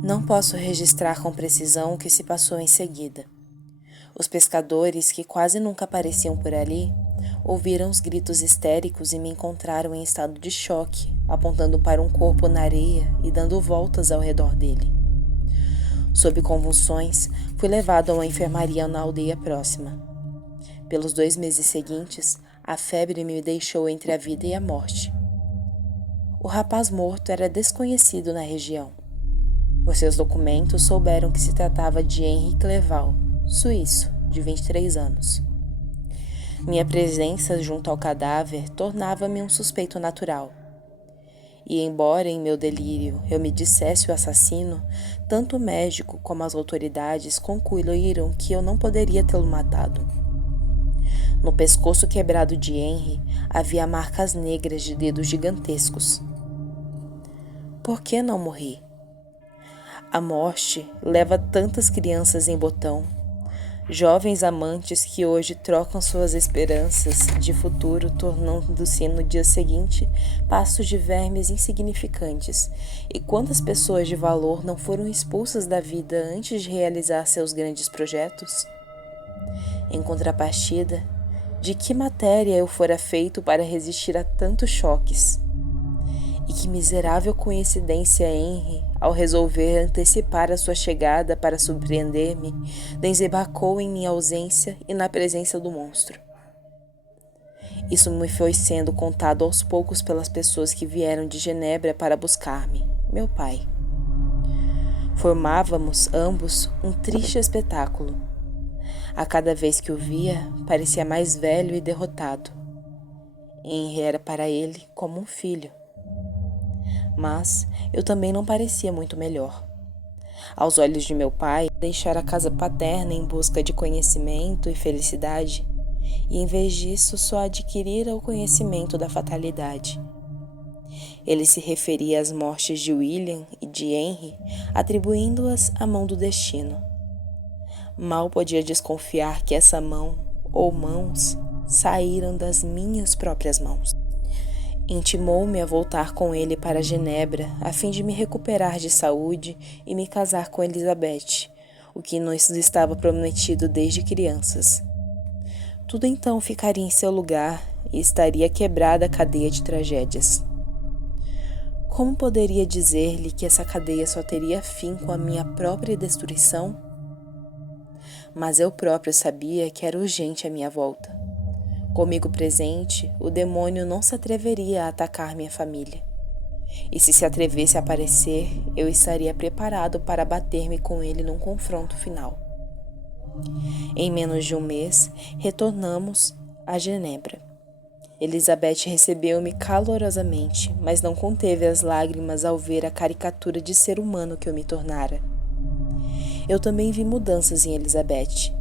Não posso registrar com precisão o que se passou em seguida. Os pescadores, que quase nunca apareciam por ali, ouviram os gritos histéricos e me encontraram em estado de choque, apontando para um corpo na areia e dando voltas ao redor dele. Sob convulsões, fui levado a uma enfermaria na aldeia próxima. Pelos 2 meses seguintes, a febre me deixou entre a vida e a morte. O rapaz morto era desconhecido na região. Por seus documentos, souberam que se tratava de Henri Clerval, suíço, de 23 anos. Minha presença junto ao cadáver tornava-me um suspeito natural. E embora em meu delírio eu me dissesse o assassino, tanto o médico como as autoridades concluíram que eu não poderia tê-lo matado. No pescoço quebrado de Henri havia marcas negras de dedos gigantescos. Por que não morri? A morte leva tantas crianças em botão, jovens amantes que hoje trocam suas esperanças de futuro, tornando-se no dia seguinte pastos de vermes insignificantes. E quantas pessoas de valor não foram expulsas da vida antes de realizar seus grandes projetos? Em contrapartida, de que matéria eu fora feito para resistir a tantos choques? E que miserável coincidência Henri, ao resolver antecipar a sua chegada para surpreender-me, desembarcou em minha ausência e na presença do monstro. Isso me foi sendo contado aos poucos pelas pessoas que vieram de Genebra para buscar-me, meu pai. Formávamos ambos um triste espetáculo. A cada vez que o via, parecia mais velho e derrotado. Henri era para ele como um filho. Mas eu também não parecia muito melhor. Aos olhos de meu pai, deixara a casa paterna em busca de conhecimento e felicidade, e em vez disso só adquirira o conhecimento da fatalidade. Ele se referia às mortes de William e de Henri, atribuindo-as à mão do destino. Mal podia desconfiar que essa mão, ou mãos, saíram das minhas próprias mãos. Intimou-me a voltar com ele para Genebra, a fim de me recuperar de saúde e me casar com Elizabeth, o que nos estava prometido desde crianças. Tudo então ficaria em seu lugar e estaria quebrada a cadeia de tragédias. Como poderia dizer-lhe que essa cadeia só teria fim com a minha própria destruição? Mas eu próprio sabia que era urgente a minha volta. Comigo presente, o demônio não se atreveria a atacar minha família. E se atrevesse a aparecer, eu estaria preparado para bater-me com ele num confronto final. Em menos de um mês, retornamos a Genebra. Elizabeth recebeu-me calorosamente, mas não conteve as lágrimas ao ver a caricatura de ser humano que eu me tornara. Eu também vi mudanças em Elizabeth.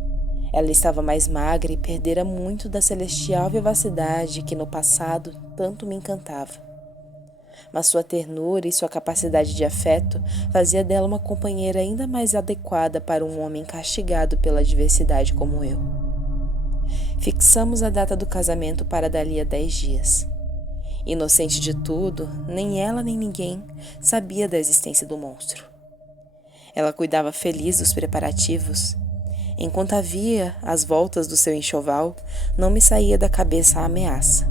Ela estava mais magra e perdera muito da celestial vivacidade que no passado tanto me encantava. Mas sua ternura e sua capacidade de afeto fazia dela uma companheira ainda mais adequada para um homem castigado pela adversidade como eu. Fixamos a data do casamento para dali a 10 dias. Inocente de tudo, nem ela nem ninguém sabia da existência do monstro. Ela cuidava feliz dos preparativos. Enquanto havia as voltas do seu enxoval, não me saía da cabeça a ameaça.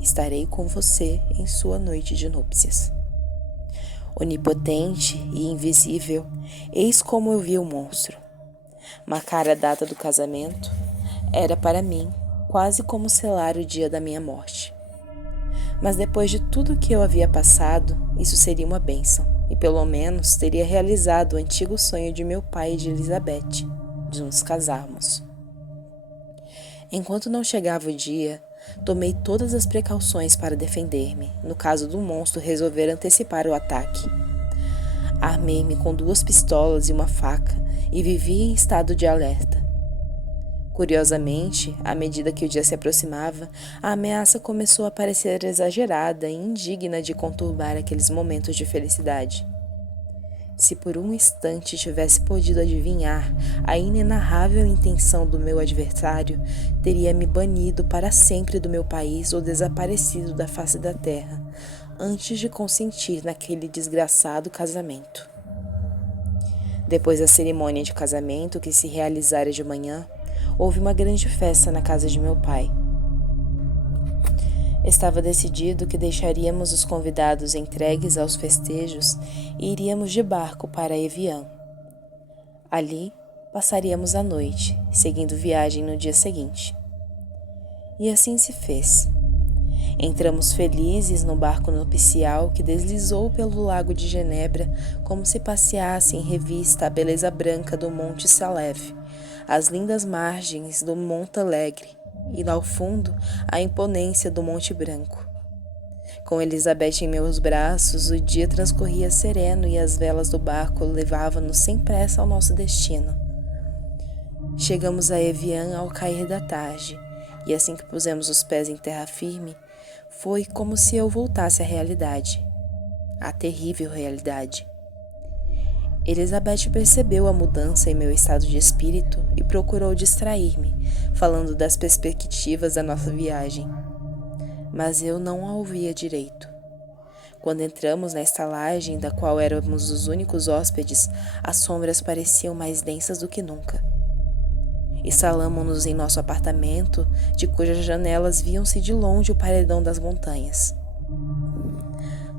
Estarei com você em sua noite de núpcias. Onipotente e invisível, eis como eu vi o monstro. Marcar a data do casamento era para mim quase como selar o dia da minha morte. Mas depois de tudo que eu havia passado, isso seria uma bênção, e pelo menos teria realizado o antigo sonho de meu pai e de Elizabeth, de nos casarmos. Enquanto não chegava o dia, tomei todas as precauções para defender-me, no caso do monstro resolver antecipar o ataque. Armei-me com 2 pistolas e uma faca e vivi em estado de alerta. Curiosamente, à medida que o dia se aproximava, a ameaça começou a parecer exagerada e indigna de conturbar aqueles momentos de felicidade. Se por um instante tivesse podido adivinhar a inenarrável intenção do meu adversário, teria me banido para sempre do meu país ou desaparecido da face da terra, antes de consentir naquele desgraçado casamento. Depois da cerimônia de casamento que se realizara de manhã, houve uma grande festa na casa de meu pai. Estava decidido que deixaríamos os convidados entregues aos festejos e iríamos de barco para Evian. Ali, passaríamos a noite, seguindo viagem no dia seguinte. E assim se fez. Entramos felizes no barco nupcial que deslizou pelo lago de Genebra como se passeasse em revista a beleza branca do Monte Salève, as lindas margens do Montalegre e, ao fundo, a imponência do Monte Branco. Com Elizabeth em meus braços, o dia transcorria sereno e as velas do barco levavam-nos sem pressa ao nosso destino. Chegamos a Evian ao cair da tarde, e assim que pusemos os pés em terra firme, foi como se eu voltasse à realidade, à terrível realidade. Elizabeth percebeu a mudança em meu estado de espírito e procurou distrair-me, falando das perspectivas da nossa viagem. Mas eu não a ouvia direito. Quando entramos na estalagem, da qual éramos os únicos hóspedes, as sombras pareciam mais densas do que nunca. Instalamo-nos em nosso apartamento, de cujas janelas viam-se de longe o paredão das montanhas.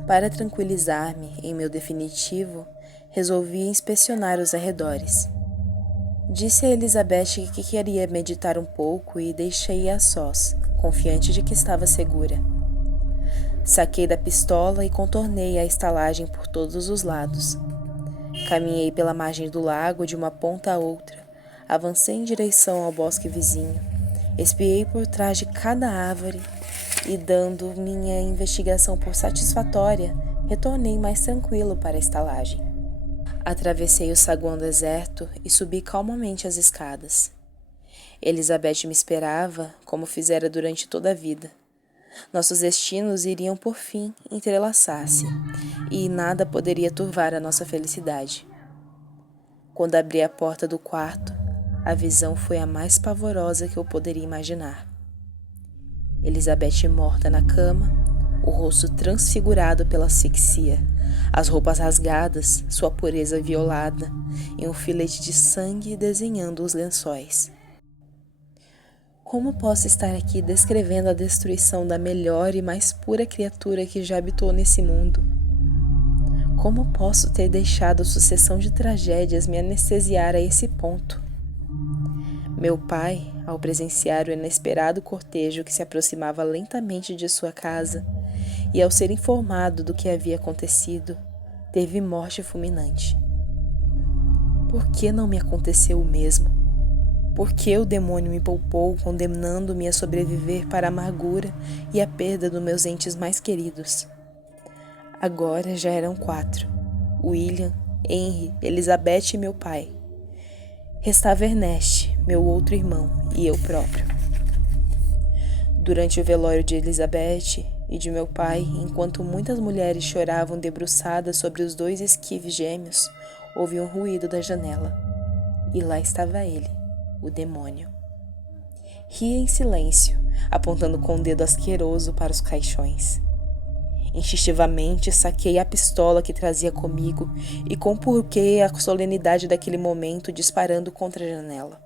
Para tranquilizar-me em meu definitivo, resolvi inspecionar os arredores. Disse a Elizabeth que queria meditar um pouco e deixei-a a sós, confiante de que estava segura. Saquei da pistola e contornei a estalagem por todos os lados. Caminhei pela margem do lago de uma ponta a outra. Avancei em direção ao bosque vizinho, espiei por trás de cada árvore e, dando minha investigação por satisfatória, retornei mais tranquilo para a estalagem. Atravessei o saguão deserto e subi calmamente as escadas. Elizabeth me esperava, como fizera durante toda a vida. Nossos destinos iriam por fim entrelaçar-se, e nada poderia turvar a nossa felicidade. Quando abri a porta do quarto, a visão foi a mais pavorosa que eu poderia imaginar. Elizabeth morta na cama, o rosto transfigurado pela asfixia, as roupas rasgadas, sua pureza violada, e um filete de sangue desenhando os lençóis. Como posso estar aqui descrevendo a destruição da melhor e mais pura criatura que já habitou nesse mundo? Como posso ter deixado a sucessão de tragédias me anestesiar a esse ponto? Meu pai, ao presenciar o inesperado cortejo que se aproximava lentamente de sua casa e ao ser informado do que havia acontecido, teve morte fulminante. Por que não me aconteceu o mesmo? Por que o demônio me poupou, condenando-me a sobreviver para a amargura e a perda dos meus entes mais queridos? Agora já eram 4. William, Henry, Elizabeth e meu pai. Restava Ernest, meu outro irmão, e eu próprio. Durante o velório de Elizabeth e de meu pai, enquanto muitas mulheres choravam debruçadas sobre os 2 esquives gêmeos, houve um ruído da janela. E lá estava ele, o demônio. Ria em silêncio, apontando com o dedo asqueroso para os caixões. Instintivamente saquei a pistola que trazia comigo e compurquei a solenidade daquele momento disparando contra a janela.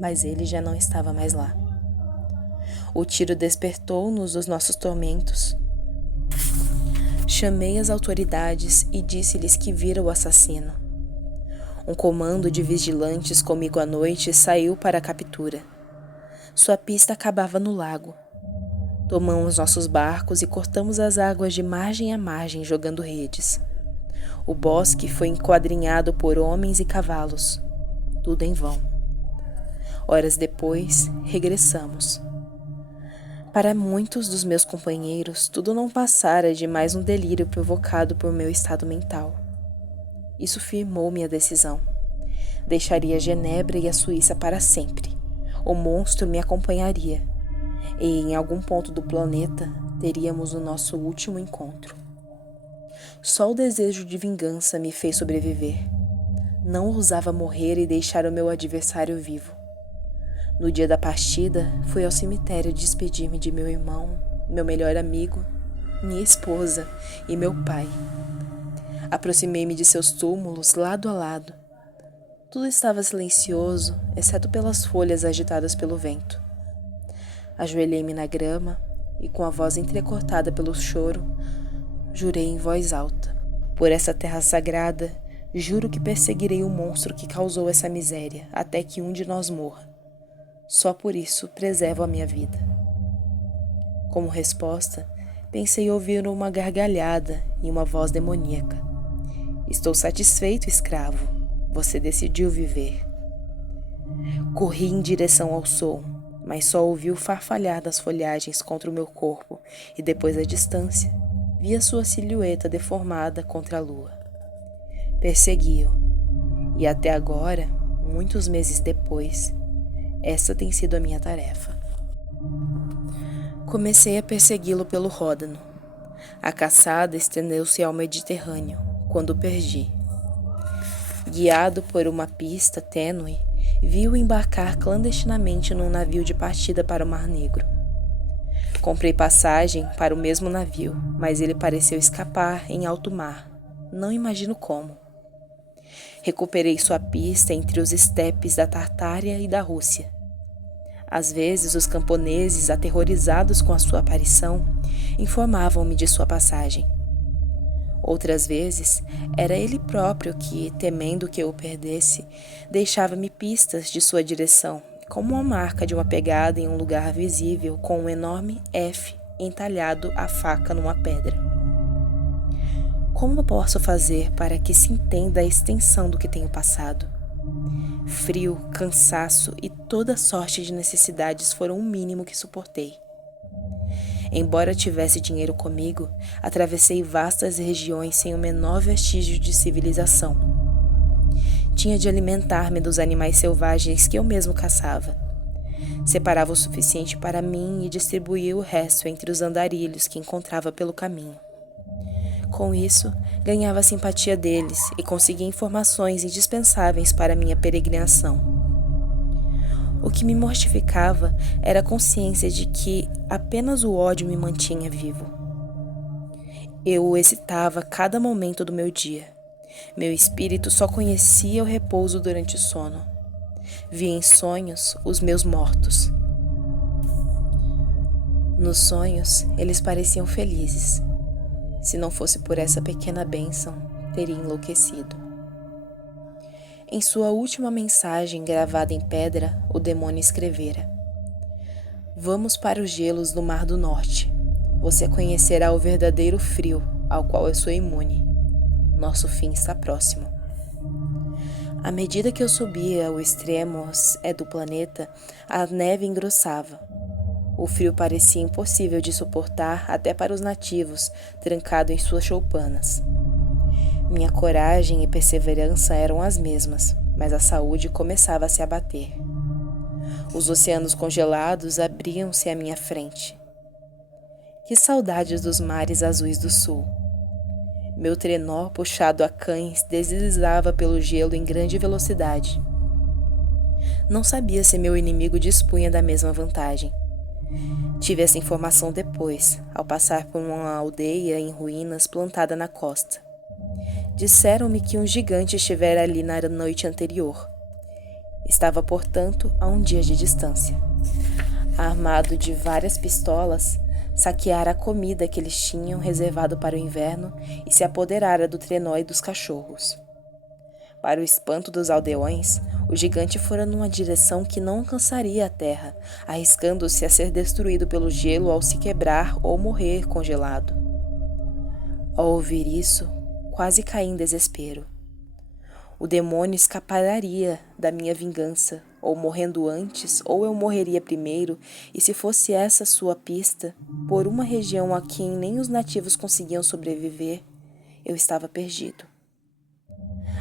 Mas ele já não estava mais lá. O tiro despertou-nos dos nossos tormentos. Chamei as autoridades e disse-lhes que vira o assassino. Um comando de vigilantes comigo à noite saiu para a captura. Sua pista acabava no lago. Tomamos nossos barcos e cortamos as águas de margem a margem jogando redes. O bosque foi enquadrinhado por homens e cavalos. Tudo em vão. Horas depois, regressamos. Para muitos dos meus companheiros, tudo não passara de mais um delírio provocado por meu estado mental. Isso firmou minha decisão. Deixaria Genebra e a Suíça para sempre. O monstro me acompanharia. E em algum ponto do planeta teríamos o nosso último encontro. Só o desejo de vingança me fez sobreviver. Não ousava morrer e deixar o meu adversário vivo. No dia da partida, fui ao cemitério despedir-me de meu irmão, meu melhor amigo, minha esposa e meu pai. Aproximei-me de seus túmulos lado a lado Tudo estava silencioso, exceto pelas folhas agitadas pelo vento. Ajoelhei-me na grama e, com a voz entrecortada pelo choro, jurei em voz alta: por essa terra sagrada, juro que perseguirei o monstro que causou essa miséria até que um de nós morra. Só por isso preservo a minha vida. Como resposta, pensei ouvir uma gargalhada e uma voz demoníaca. Estou satisfeito, escravo. Você decidiu viver. Corri em direção ao som, mas só ouvi o farfalhar das folhagens contra o meu corpo e depois, à distância, vi a sua silhueta deformada contra a lua. Persegui-o, e até agora, muitos meses depois, essa tem sido a minha tarefa. Comecei a persegui-lo pelo Ródano. A caçada estendeu-se ao Mediterrâneo, quando o perdi. Guiado por uma pista tênue, vi-o embarcar clandestinamente num navio de partida para o Mar Negro. Comprei passagem para o mesmo navio, mas ele pareceu escapar em alto mar. Não imagino como. Recuperei sua pista entre os estepes da Tartária e da Rússia. Às vezes, os camponeses, aterrorizados com a sua aparição, informavam-me de sua passagem. Outras vezes, era ele próprio que, temendo que eu o perdesse, deixava-me pistas de sua direção, como uma marca de uma pegada em um lugar visível com um enorme F entalhado a faca numa pedra. Como posso fazer para que se entenda a extensão do que tenho passado? Frio, cansaço e toda sorte de necessidades foram o mínimo que suportei. Embora tivesse dinheiro comigo, atravessei vastas regiões sem o menor vestígio de civilização. Tinha de alimentar-me dos animais selvagens que eu mesmo caçava. Separava o suficiente para mim e distribuía o resto entre os andarilhos que encontrava pelo caminho. Com isso, ganhava a simpatia deles e conseguia informações indispensáveis para minha peregrinação. O que me mortificava era a consciência de que apenas o ódio me mantinha vivo. Eu o excitava a cada momento do meu dia. Meu espírito só conhecia o repouso durante o sono. Via em sonhos os meus mortos. Nos sonhos, eles pareciam felizes. Se não fosse por essa pequena bênção, teria enlouquecido. Em sua última mensagem gravada em pedra, o demônio escrevera: vamos para os gelos do Mar do Norte. Você conhecerá o verdadeiro frio, ao qual eu sou imune. Nosso fim está próximo. À medida que eu subia o extremo do planeta, a neve engrossava. O frio parecia impossível de suportar até para os nativos, trancado em suas choupanas. Minha coragem e perseverança eram as mesmas, mas a saúde começava a se abater. Os oceanos congelados abriam-se à minha frente. Que saudades dos mares azuis do sul! Meu trenó, puxado a cães, deslizava pelo gelo em grande velocidade. Não sabia se meu inimigo dispunha da mesma vantagem. Tive essa informação depois, ao passar por uma aldeia em ruínas plantada na costa. Disseram-me que um gigante estivera ali na noite anterior. Estava, portanto, a um dia de distância. Armado de várias pistolas, saqueara a comida que eles tinham reservado para o inverno e se apoderara do trenó e dos cachorros. Para o espanto dos aldeões, o gigante fora numa direção que não alcançaria a terra, arriscando-se a ser destruído pelo gelo ao se quebrar ou morrer congelado. Ao ouvir isso, quase caí em desespero. O demônio escaparia da minha vingança, ou morrendo antes, ou eu morreria primeiro, e se fosse essa sua pista, por uma região a quem nem os nativos conseguiam sobreviver, eu estava perdido.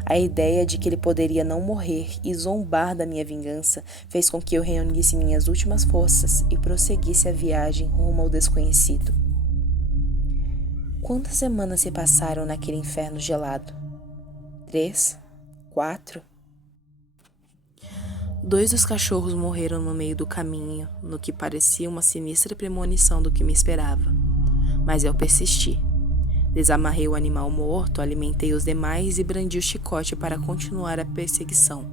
A ideia de que ele poderia não morrer e zombar da minha vingança fez com que eu reunisse minhas últimas forças e prosseguisse a viagem rumo ao desconhecido. Quantas semanas se passaram naquele inferno gelado? 3? 4? 2 dos cachorros morreram no meio do caminho, no que parecia uma sinistra premonição do que me esperava. Mas eu persisti. Desamarrei o animal morto, alimentei os demais e brandi o chicote para continuar a perseguição.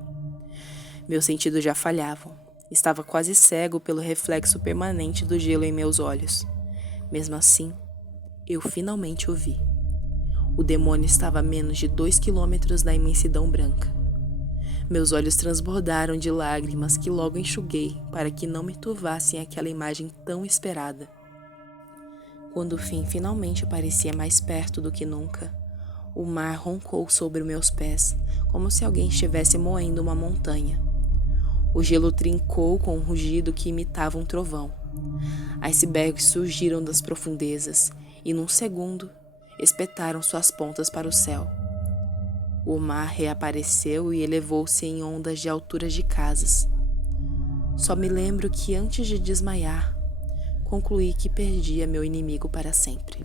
Meus sentidos já falhavam. Estava quase cego pelo reflexo permanente do gelo em meus olhos. Mesmo assim, eu finalmente o vi. O demônio estava a menos de 2 quilômetros da imensidão branca. Meus olhos transbordaram de lágrimas que logo enxuguei para que não me turvassem aquela imagem tão esperada. Quando o fim finalmente parecia mais perto do que nunca, o mar roncou sobre meus pés, como se alguém estivesse moendo uma montanha. O gelo trincou com um rugido que imitava um trovão. Icebergs surgiram das profundezas e, num segundo, espetaram suas pontas para o céu. O mar reapareceu e elevou-se em ondas de alturas de casas. Só me lembro que, antes de desmaiar, concluí que perdia meu inimigo para sempre.